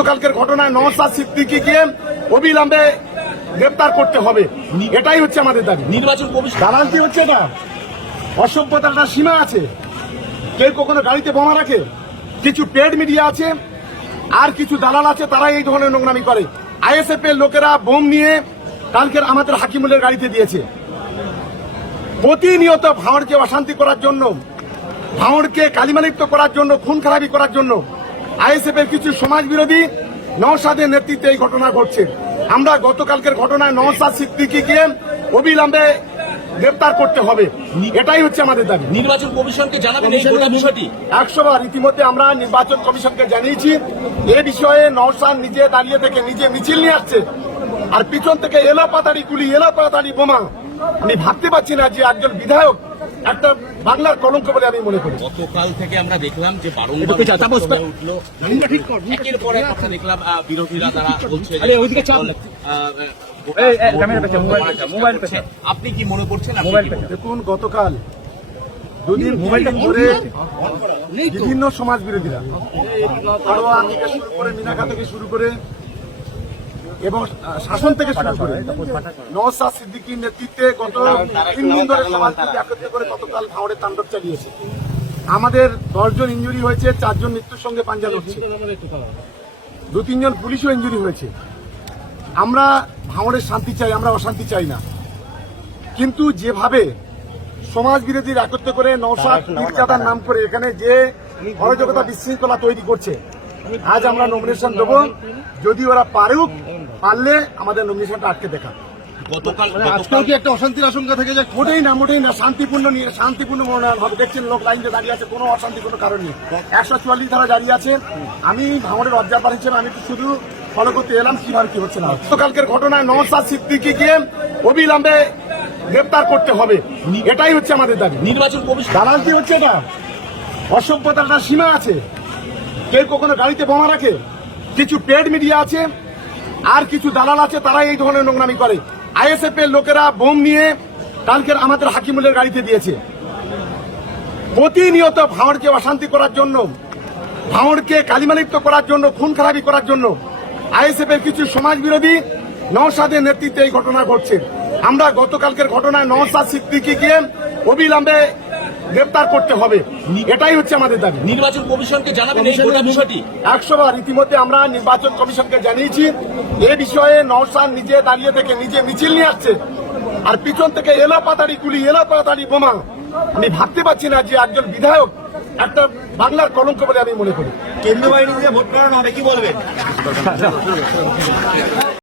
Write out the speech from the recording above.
গতকালকের ঘটনায় নওসাদ সিদ্দিকিকে অবিলম্বে গ্রেপ্তার করতে হবে। এটাই হচ্ছে আমাদের দাবি। নির্বাচন দালাল কি হচ্ছে এটা? অসভ্যতার একটা সীমা আছে। কেউ কখনো গাড়িতে বোমা রাখে? কিছু পেড মিডিয়া আছে আর কিছু দালাল আছে তারা এই ধরনের নোংরামি করে। আইএসএফ এর লোকেরা বোম নিয়ে কালকের আমাদের হাকিমুলের গাড়িতে দিয়েছে। প্রতিনিয়ত ভাঁড়কে অশান্তি করার জন্য ভাঁড়কে কালিমালিপ্ত করার জন্য খুন খারাপি করার জন্য আইএসএফ এর কিছু সমাজ বিরোধী নওশাদের নেতৃত্বে এই ঘটনা ঘটছে। আমরা গতকালকের ঘটনায় নওশাদ সিদ্দিকিকে অবিলম্বে গ্রেপ্তার করতে হবে। এটাই হচ্ছে আমাদের দাবি। নির্বাচন কমিশনকে জানাবেন বিষয়টি? একশো বার ইতিমধ্যে আমরা নির্বাচন কমিশনকে জানিয়েছি। এ বিষয়ে নওশাদ নিজে দাঁড়িয়ে থেকে নিজে মিছিল নিয়ে আসছে। আর পিছন থেকে এলো পাতাড়ি গুলি এলো পাতাড়ি বোমা। আমি ভাবতে পারছি না যে একজন বিধায়ক একটা বাংলার কলঙ্ক বলে আমি মনে করি গতকাল থেকে আমরা দেখলাম যে বারংবার হয়ে উঠল একের পর এক কথা দেখলাম বিরোধীরা তারা বলছে। আপনি কি মনে করছেন? দেখুন গতকাল দুদিন মোবাইলটা ধরে বিভিন্ন সমাজ বিরোধীরা থেকে শুরু করে মিনাকা থেকে শুরু করে এবং শাসন থেকে শুরু করে নওসাদ সিদ্দিকীর নেতৃত্বে গত তিন দিন ধরে সমাজ বিরোধী একত্রে করে গতকাল ভাওড়ে তাণ্ডব চালিয়েছে। আমাদের দশজন ইঞ্জুরি হয়েছে, চারজন মৃত্যুর সঙ্গে পাঞ্জা লড়ছে দু তিনজন পুলিশও ইঞ্জুরি হয়েছে। আমরা ভাঙড়ের শান্তি চাই, আমরা অশান্তি চাই না। কিন্তু যেভাবে সমাজ বিরোধীর একত্র করে নৌসাদ পীরচাঁদার নাম করে এখানে যে অরাজকতা বিশৃঙ্খলা তৈরি করছে, আজ আমরা নমিনেশন দেবো। যদি ওরা পারুক পারলে আমাদের নমিনেশনটা আটকে দেখা আজকেও কি একটা অশান্তির আশঙ্কা থেকে যায়? মোটেই না মোটেই না শান্তিপূর্ণ নিয়ে শান্তিপূর্ণ মনোনয়ন হবে। দেখছেন লোক লাইনে দাঁড়িয়ে আছে কোনো অশান্তি কোনো কারণ নেই। একশো চুয়াল্লিশ ধারা দাঁড়িয়ে আছে। আমি ভাঙড়ের অবজারভার হিসেবে আমি তো শুধু ফলো করতে এলাম কীভাবে কি হচ্ছে না গতকালকের ঘটনায় নওসাদ সিদ্দিকিকে অবিলম্বে গ্রেপ্তার করতে হবে। এটাই হচ্ছে আমাদের দাবি। নির্বাচন কমিশন দালাল কি হচ্ছে এটা? অসভ্যতার একটা সীমা আছে। কেউ কখনো গাড়িতে বোমা রাখে? কিছু পেড মিডিয়া আছে। আর কিছু দালাল আছে তারা এই ধরনের নোংরামি করে। আইএসএফ এর লোকেরা বোম নিয়ে কালকের আমাদের হাকিমুলের গাড়িতে দিয়েছে। প্রতিনিয়ত ভাঁড়কে অশান্তি করার জন্য ভাঁড়কে কালিমালিপ্ত করার জন্য, খুন খারাপি করার জন্য আইএসএফ এর কিছু সমাজ বিরোধী নওশাদের নেতৃত্বে এই ঘটনা ঘটছে। আমরা গতকালকের ঘটনায় নওশাদ সিদ্দিকিকে অবিলম্বে গ্রেপ্তার করতে হবে। এটাই হচ্ছে আমাদের দাবি। নির্বাচন কমিশনকে জানাবেন এই গোটা বিষয়টি? একশো বার ইতিমধ্যে আমরা নির্বাচন কমিশনকে জানিয়েছি। এ বিষয়ে নওশাদ নিজে দাঁড়িয়ে থেকে নিজে মিছিল নিয়ে আসছে। আর পিছন থেকে এলো পাতাড়ি গুলি এলো পাতাড়ি বোমা। আমি ভাবতে পারছি না যে একজন বিধায়ক একটা বাংলার কলঙ্ক বলে আমি মনে করি। কেন্দ্রীয় বাহিনী দিয়ে ভোট করানো হবে কি বলবেন